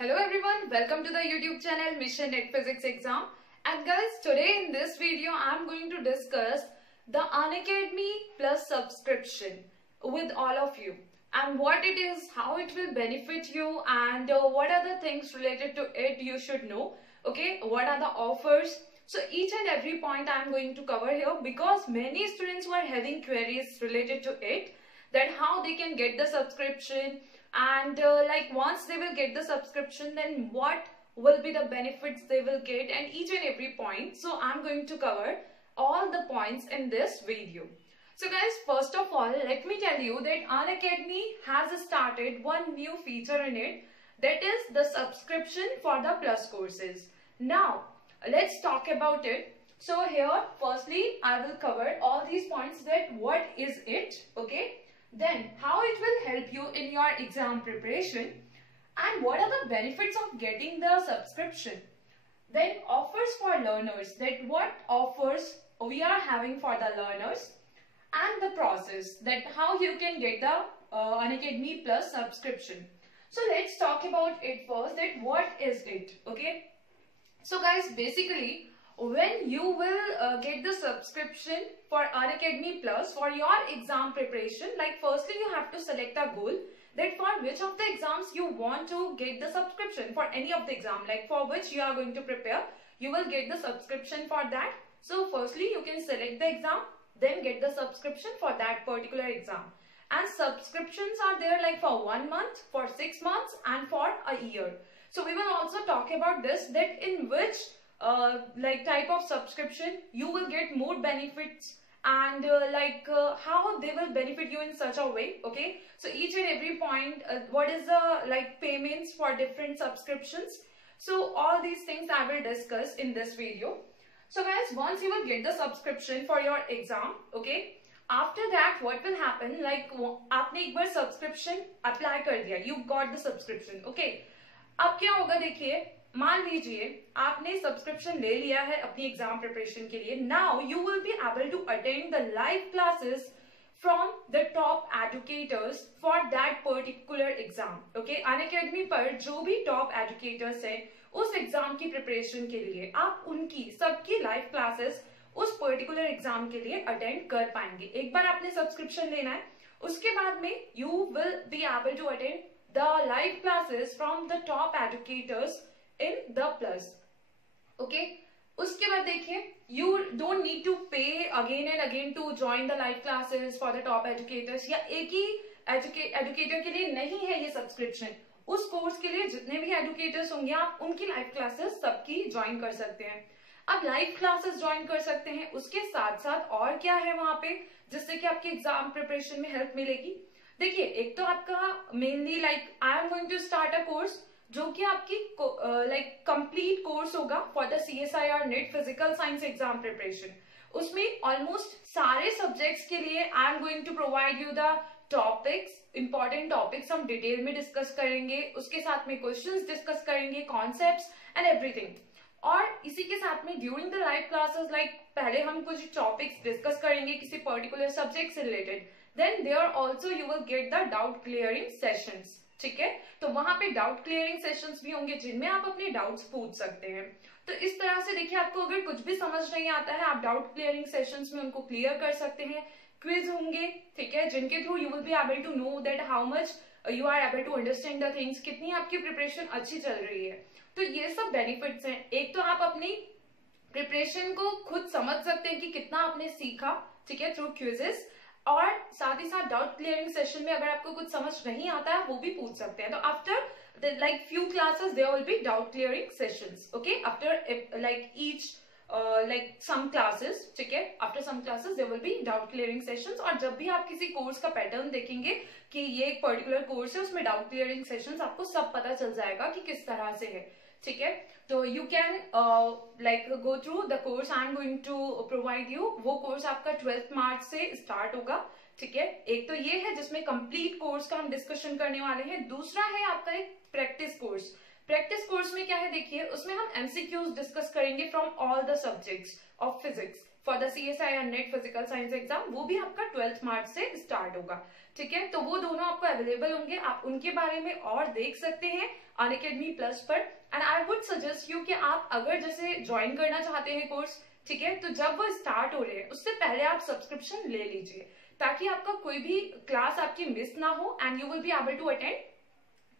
Hello everyone, welcome to the YouTube channel Mission Net Physics Exam. And guys, today in this video I am going to discuss the Unacademy Plus subscription with all of you, and what it is, how it will benefit you, and what are the things related to it you should know. Okay, what are the offers? So each and every point I am going to cover here, because many students were having queries related to it, that how they can get the subscription, and once they will get the subscription, then what will be the benefits they will get, and each and every point. So I'm going to cover all the points in this video. So guys, first of all, let me tell you that Unacademy has started one new feature in it, that is the subscription for the plus courses. Now let's talk about it. So here, firstly, I will cover all these points, that what is it, okay? Then how it will help you in your exam preparation, and what are the benefits of getting the subscription. Then offers for learners, that what offers we are having for the learners, and the process, that how you can get the Unacademy Plus subscription. So let's talk about it first, that what is it, okay? So guys, basically, when you will get the subscription for Unacademy Plus for your exam preparation, like firstly you have to select a goal, that for which of the exams you want to get the subscription, for any of the exam, like for which you are going to prepare, you will get the subscription for that. So firstly you can select the exam, then get the subscription for that particular exam. And subscriptions are there like for 1 month, for 6 months, and for a year. So we will also talk about this, that in which type of subscription you will get more benefits, and how they will benefit you in such a way, okay? So each and every point, what is the payments for different subscriptions. So all these things I will discuss in this video. So guys, once you will get the subscription for your exam, okay, after that what will happen, like आपने एक बार subscription apply कर दिया, you got the subscription, okay? अब क्या होगा, देखिए, मान लीजिए आपने सब्सक्रिप्शन ले लिया है अपनी एग्जाम प्रिपरेशन के लिए. Now you will be able to attend the live classes from the top educators for that particular exam. Okay, Unacademy पर जो भी टॉप एजुकेटर्स हैं उस एग्जाम की प्रिपरेशन के लिए आप उनकी सबकी लाइव क्लासेस उस पर्टिकुलर एग्जाम के लिए अटेंड कर पाएंगे. एक बार आपने सब्सक्रिप्शन लेना है, उसके बाद में you will be able to attend the live classes from the top educators in the plus. Okay, उसके बाद देखिए, you don't need to pay again and again to join the live classes for the top educators. या एक ही educator के लिए नहीं है ये subscription. उस कोर्स के लिए जितने भी educators होंगे, आप उनकी live classes सबकी join कर सकते हैं. अब लाइव क्लासेस ज्वाइन कर सकते हैं, उसके साथ साथ और क्या है वहां पे जिससे कि आपकी एग्जाम प्रिपरेशन में हेल्प मिलेगी. देखिए, एक तो आपका mainly I am going to start a course, जो कि आपकी कंप्लीट कोर्स होगा for the CSIR NET physical science exam preparation. उसमें ऑलमोस्ट सारे सब्जेक्ट्स के लिए I am going to provide you the topics, important topics हम डिटेल में डिस्कस करेंगे, उसके साथ में क्वेश्चंस डिस्कस करेंगे, कॉन्सेप्ट्स एंड एवरीथिंग. और इसी के साथ में ड्यूरिंग द लाइव क्लासेस, पहले हम कुछ टॉपिक्स डिस्कस करेंगे किसी पर्टिकुलर सब्जेक्ट से related. Then there also you will get the doubt clearing sessions. ठीक है, तो वहां पे डाउट क्लियरिंग सेशंस भी होंगे जिनमें आप अपने डाउट्स पूछ सकते हैं. तो इस तरह से देखिए, आपको अगर कुछ भी समझ नहीं आता है, आप डाउट क्लियरिंग सेशंस में उनको क्लियर कर सकते हैं. क्विज होंगे, ठीक है, जिनके through you will be able to know that how much you are able to understand the things, कितनी आपकी प्रिपरेशन अच्छी चल रही है. तो ये सब बेनिफिट्स हैं. एक तो आप अपनी प्रिपरेशन को खुद समझ सकते हैं कि कितना आपने सीखा, ठीक है, थ्रू क्विजेस, और साथ ही साथ डाउट क्लियरिंग सेशन में अगर आपको कुछ समझ नहीं आता है वो भी पूछ सकते हैं. तो after few classes there will be doubt clearing sessions. Okay, after each some classes, ठीक है, after some classes there will be doubt clearing sessions. और जब भी आप किसी कोर्स का पैटर्न देखेंगे कि ये एक पर्टिकुलर कोर्स है, उसमें डाउट क्लियरिंग सेशंस, आपको सब पता चल जाएगा कि किस तरह से है. ठीक है, तो you can go through the course I am going to provide you. वो कोर्स आपका 12 मार्च से स्टार्ट होगा. ठीक है, एक तो ये है जिसमें कंप्लीट कोर्स का हम डिस्कशन करने वाले हैं. दूसरा है आपका एक प्रैक्टिस कोर्स. प्रैक्टिस कोर्स में क्या है, देखिए, उसमें हम MCQs डिस्कस करेंगे from all the subjects of physics. For the CSIR NET physical science exam, वो भी आपका 12 मार्च से स्टार्ट होगा। ठीक है, तो वो दोनों आपको अवेलेबल होंगे, आप उनके बारे में और देख सकते हैं अनअकैडमी प्लस पर। And I would suggest you कि आप अगर जैसे ज्वाइन करना चाहते हैं कोर्स, ठीक है, तो जब वो स्टार्ट हो रहे हैं उससे पहले आप सब्सक्रिप्शन ले लीजिए, ताकि आपका कोई भी क्लास आपकी मिस ना हो and you will be able to attend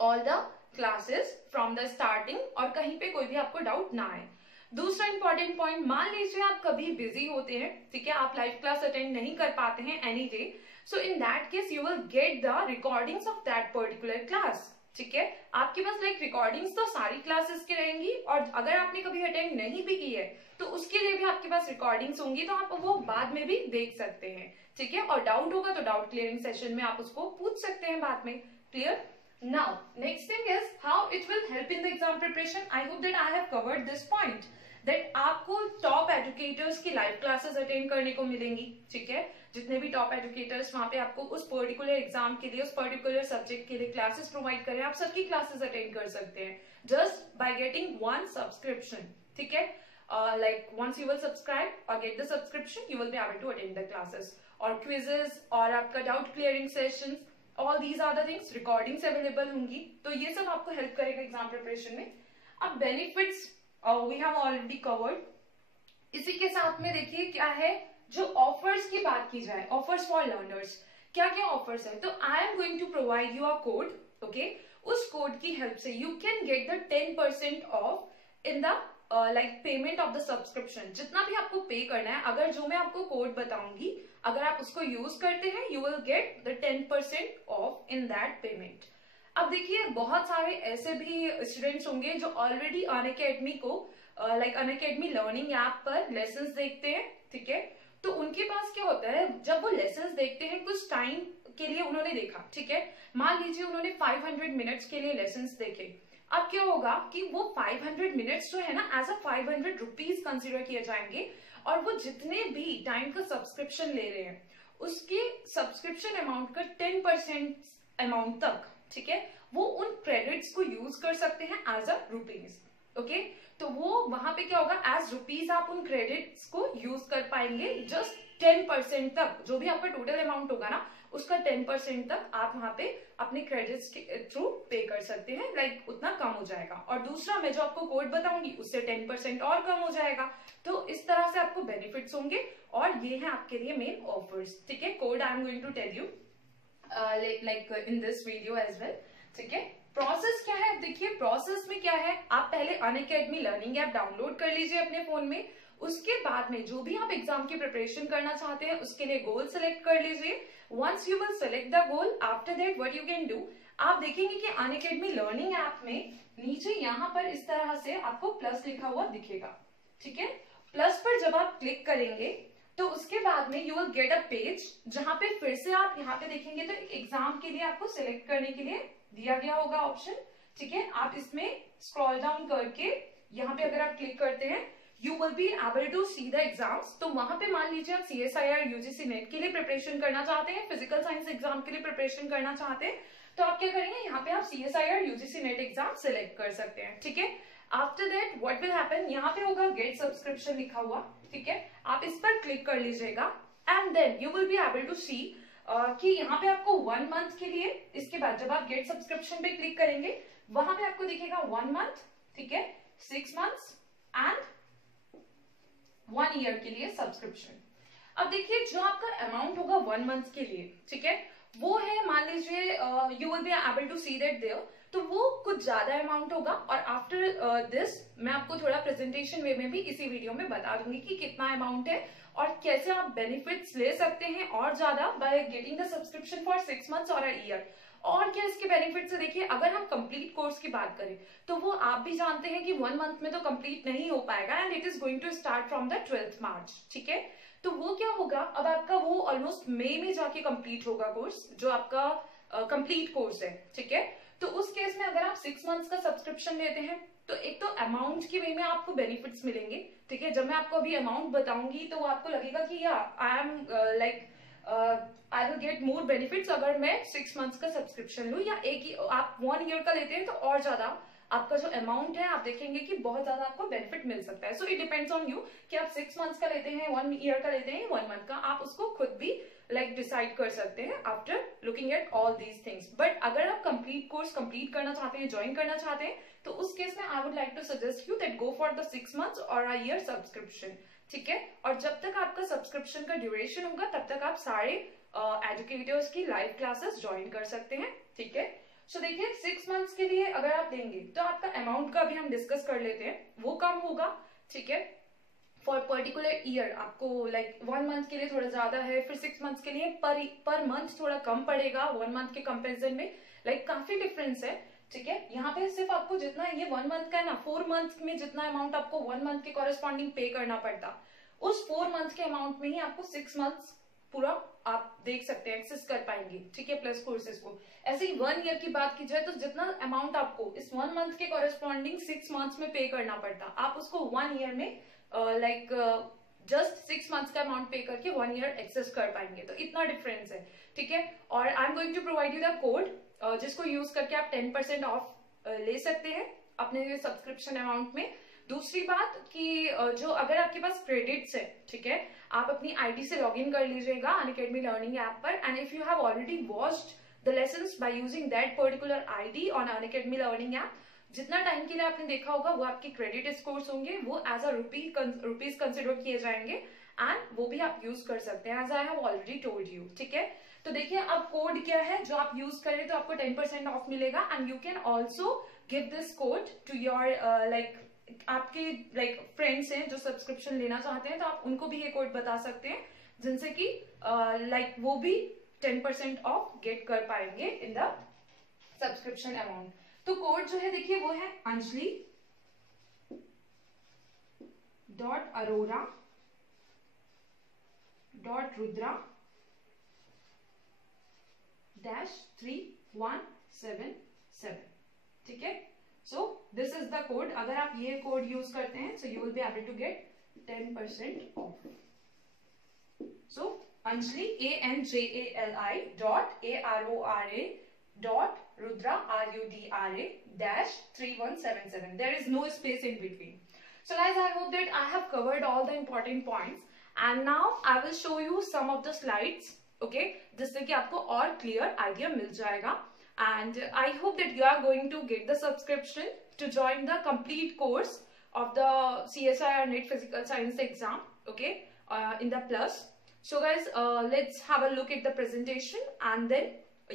all the classes from the starting, और कहीं पे कोई भी आपको डाउट ना आए। दूसरा इंपॉर्टेंट पॉइंट, मान लीजिए आप कभी बिजी होते हैं, ठीक है, आप लाइव क्लास अटेंड नहीं कर पाते हैं any day, so in that case you will get the recordings of that particular class. ठीक है, आपके पास लाइक रिकॉर्डिंग्स तो सारी क्लासेस की रहेंगी, और अगर आपने कभी अटेंड नहीं भी की है तो उसके लिए भी आपके पास रिकॉर्डिंग्स होंगी, तो आप वो बाद में भी देख सकते हैं। ठीक है, और डाउट होगा तो डाउट क्लियरिंग सेशन में आप उसको पूछ सकते हैं बाद में। Clear? Now, next thing is how it will help in the exam preparation. I hope that I have covered this point. That आपको टॉप एजुकेटर्स की लाइव क्लासेस अटेंड करने को मिलेंगी। ठीक है, जितने भी टॉप एजुकेटर्स वहां पे आपको उस पर्टिकुलर एग्जाम के लिए, उस पर्टिकुलर सब्जेक्ट के लिए क्लासेस प्रोवाइड करें, आप सबकी क्लासेस अटेंड कर सकते हैं just by getting one subscription. ठीक है, like once you will subscribe or get the subscription, you will be able to attend the classes और quizzes और आपका doubt clearing sessions, all these are the things, recordings available होंगी, तो ये सब आपको हेल्प करेगा एग्जाम प्रिपरेशन में। अब benefits we have already covered. इसी के साथ में देखिए क्या है, जो ऑफर्स की बात की जाए, ऑफर्स फॉर लर्नर्स, क्या क्या ऑफर्स है, तो I am going to provide you a code. Okay, उस कोड की हेल्प से you can get the 10% off in the like payment of the subscription. जितना भी आपको पे करना है, अगर जो मैं आपको कोड बताऊंगी अगर आप उसको यूज करते हैं, you will get the 10% off in that payment. अब देखिए बहुत सारे ऐसे भी स्टूडेंट्स होंगे जो ऑलरेडी अनअकैडमी को लाइक अनअकैडमी लर्निंग ऐप पर लेसन्स देखते हैं। ठीक है, तो उनके पास क्या होता है, जब वो लेसन्स देखते हैं, कुछ टाइम के लिए उन्होंने देखा, ठीक है, मान लीजिए उन्होंने 500 मिनट्स के लिए लेसन्स देखे, अब क्या होगा कि वो 500 मिनट्स जो है ना एज अ 500 रुपीज कंसिडर किए जाएंगे, और वो जितने भी टाइम का सब्सक्रिप्शन ले रहे हैं उसके सब्सक्रिप्शन अमाउंट का 10% अमाउंट तक, ठीक है, वो उन क्रेडिट्स को यूज कर सकते हैं एज अ रुपीज। ओके, तो वो वहां पे क्या होगा, एज रुपीज आप उन क्रेडिट्स को यूज कर पाएंगे जस्ट 10% तक, जो भी आपका टोटल अमाउंट होगा ना उसका 10% तक आप वहां पे अपने क्रेडिट्स के थ्रू पे कर सकते हैं, लाइक उतना कम हो जाएगा। और दूसरा मैं जो आपको कोड बताऊंगी उससे 10% और कम हो जाएगा। तो इस तरह से आपको बेनिफिट्स होंगे, और ये है आपके लिए मेन ऑफर्स। ठीक है, code I am going to tell you like in this video as well. ठीक है, प्रोसेस क्या है, देखिए प्रोसेस में क्या है, आप पहले अनअकैडमी लर्निंग ऐप डाउनलोड कर लीजिए अपने फोन में, उसके बाद में जो भी आप एग्जाम की प्रिपरेशन करना चाहते हैं उसके लिए गोल सेलेक्ट कर लीजिए। Once you will select the goal, after that what you can do, आप देखेंगे कि अनअकैडमी लर्निंग ऐप में नीचे यहाँ पर इस तरह से आपको प्लस लिखा हुआ दिखेगा। ठीक है, प्लस पर जब आप क्लिक करेंगे तो उसके बाद में you will get a page, जहां पे फिर से आप यहाँ पे देखेंगे तो एग्जाम के लिए आपको सिलेक्ट करने के लिए दिया गया होगा ऑप्शन। ठीक है, आप इसमें स्क्रॉल डाउन करके यहाँ पे अगर आप क्लिक करते हैं you will be able to see the exams. तो वहां पे मान लीजिए आप CSIR UGC नेट के लिए प्रिपरेशन करना चाहते हैं, फिजिकल साइंस एग्जाम के लिए प्रिपरेशन करना चाहते हैं, तो आप क्या करेंगे, यहाँ पे आप CSIR UGC net exam select कर सकते हैं। ठीक है, after that what will happen, यहाँ पे होगा गेट सब्सक्रिप्शन लिखा हुआ। ठीक है, आप इस पर क्लिक कर लीजिएगा and then you will be able to see कि यहाँ पे आपको 1 मंथ के लिए, इसके बाद जब आप गेट सब्सक्रिप्शन पे क्लिक करेंगे वहां पे आपको दिखेगा 1 मंथ, ठीक है, 6 मंथ्स एंड 1 ईयर के लिए सब्सक्रिप्शन। अब देखिए जो आपका अमाउंट होगा 1 मंथ के लिए, ठीक है, वो है मान लीजिए you will be able to see that there, तो वो कुछ ज्यादा अमाउंट होगा। और आफ्टर दिस मैं आपको थोड़ा प्रेजेंटेशन वे में भी इसी वीडियो में बता दूंगी कि कितना अमाउंट है और कैसे आप बेनिफिट्स ले सकते हैं और ज्यादा by getting the subscription for 6 months और अ ईयर। और क्या इसके बेनिफिट्स है, देखिए अगर हम कंप्लीट कोर्स की बात करें तो वो आप भी जानते हैं कि 1 मंथ में तो कंप्लीट नहीं हो पाएगा and it is going to start from the 12th March. ठीक है, तो वो क्या होगा, अब आपका वो ऑलमोस्ट मई में जाके कंप्लीट होगा कोर्स, जो आपका कंप्लीट कोर्स है। ठीक है, तो उस केस में अगर आप 6 मंथ्स का सब्सक्रिप्शन लेते हैं तो एक तो अमाउंट की वे में आपको बेनिफिट्स मिलेंगे। ठीक है, जब मैं आपको अभी अमाउंट बताऊंगी तो आपको लगेगा कि या I am like I will get more benefits अगर मैं 6 मंथ्स का सब्सक्रिप्शन लूं, या एक ही आप 1 ईयर का लेते हैं तो और ज्यादा आपका जो अमाउंट है आप देखेंगे कि बहुत ज्यादा आपको बेनिफिट मिल सकता है. So it depends on you कि आप 6 मंथ्स का लेते हैं, 1 ईयर का लेते हैं, 1 मंथ का. आप उसको खुद भी डिसाइड कर सकते हैं after looking at all these things. But अगर आप कंप्लीट कोर्स कंप्लीट करना चाहते हैं, ज्वाइन करना चाहते हैं, तो उस केस में I would like to suggest you that go for the 6 months और अ ईयर सब्सक्रिप्शन. ठीक है. और जब तक आपका सब्सक्रिप्शन का ड्यूरेशन होगा तब तक आप सारे एजुकेटर्स की लाइव क्लासेस ज्वाइन कर सकते हैं. ठीक है. सो देखिए 6 मंथ्स के लिए अगर आप देंगे तो आपका अमाउंट का भी हम डिस्कस कर लेते हैं, वो कम होगा. ठीक है. फॉर पर्टिकुलर ईयर आपको 1 मंथ के लिए थोड़ा ज्यादा है, फिर 6 मंथ्स के लिए पर मंथ थोड़ा कम पड़ेगा 1 मंथ के कंपेरिजन में. काफी डिफरेंस है. ठीक है. यहाँ पे सिर्फ आपको जितना ये 1 मंथ का है ना, 4 मंथ में जितना अमाउंट आपको 1 मंथ के कॉरेस्पॉन्डिंग पे करना पड़ता, उस 4 मंथ के अमाउंट में ही आपको 6 मंथ्स पूरा आप देख सकते हैं, एक्सेस कर पाएंगे. ठीक है. प्लस कोर्सेज को ऐसे ही 1 ईयर की बात की जाए तो जितना अमाउंट आपको इस 1 मंथ के कॉरेस्पॉन्डिंग 6 मंथ्स में पे करना पड़ता, आप उसको 1 ईयर में जस्ट 6 मंथ्स का अमाउंट पे करके 1 ईयर एक्सेस कर पाएंगे. तो इतना डिफरेंस है. ठीक है. और I am going to provide you the code जिसको यूज करके आप 10% ऑफ ले सकते हैं अपने सब्सक्रिप्शन अमाउंट में. दूसरी बात कि जो अगर आपके पास क्रेडिट्स है, ठीक है, आप अपनी आईडी से लॉग इन कर लीजिएगा अनअकैडमी लर्निंग ऐप पर. And if you have already watched the lessons by using that particular ID on Unacademy learning app, जितना टाइम के लिए आपने देखा होगा वो आपके क्रेडिट स्कोर्स होंगे, वो एज अ रुपीज कंसिडर किए जाएंगे एंड वो भी आप यूज कर सकते हैं as I have already told you. ठीक है. तो देखिए अब कोड क्या है जो आप यूज करें तो आपको 10% ऑफ मिलेगा. And you can also give this code to your आपके फ्रेंड्स हैं जो सब्सक्रिप्शन लेना चाहते हैं, तो आप उनको भी ये कोड बता सकते हैं जिनसे कि वो भी 10% ऑफ गेट कर पाएंगे इन द सब्सक्रिप्शन अमाउंट. तो कोड जो है देखिए वो है अंजलि .arora .rudra -3177. ठीक है. So this is the code. अगर आप ये कोड यूज करते हैं so you will be able to get 10% off. So Anjali ANJALI.ARORA.Rudra -3177. There is no space in between. So guys, I hope that I have covered all the important points. And now I will show you some of the slides. Okay, जिससे कि आपको और clear idea मिल जाएगा. And I hope that you are going to get the subscription to join the complete course of the CSIR NET Physical Science exam. Okay, in the plus. So guys, let's have a look at the presentation and then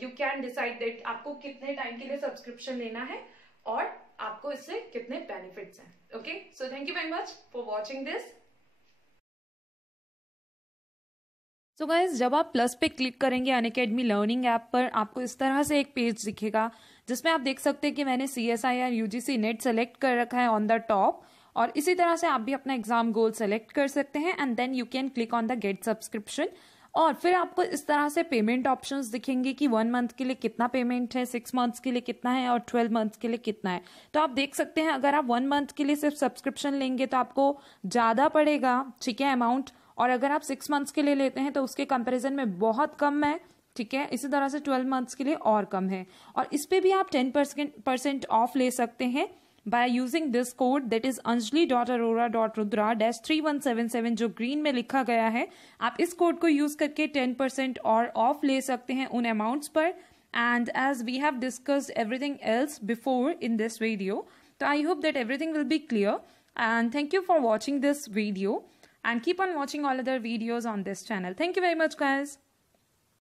you can decide that आपको कितने time के लिए subscription लेना है और आपको इससे कितने बेनिफिट्स हैं. Okay. So thank you very much for watching this. So guys जब आप प्लस पे क्लिक करेंगे अनअकैडमी लर्निंग ऐप पर, आपको इस तरह से एक पेज दिखेगा जिसमें आप देख सकते हैं कि मैंने CSIR UGC नेट सेलेक्ट कर रखा है ऑन द टॉप. और इसी तरह से आप भी अपना एग्जाम गोल सेलेक्ट कर सकते हैं and then you can click on the get subscription. और फिर आपको इस तरह से पेमेंट ऑप्शंस दिखेंगे कि 1 मंथ के लिए कितना पेमेंट है, 6 मंथ्स के लिए कितना है और 12 मंथ्स के लिए कितना है. तो आप देख सकते हैं अगर आप 1 मंथ के लिए सिर्फ सब्सक्रिप्शन लेंगे तो आपको ज़्यादा पड़ेगा. ठीक है, अमाउंट. और अगर आप 6 मंथ्स के लिए लेते हैं तो उसके कंपैरिजन में बहुत कम है. ठीक है. इसी तरह से 12 मंथ्स के लिए और कम है. और इस पे भी आप 10% ऑफ ले सकते हैं by using this code, that is anjali.arora.rudra -3177 जो ग्रीन में लिखा गया है. आप इस कोड को यूज करके 10% और ऑफ ले सकते हैं उन अमाउंट्स पर. And as we have discussed everything else before in this video, तो I hope that everything will be clear. And thank you for watching this video and keep on watching all other videos on this channel. Thank you very much guys.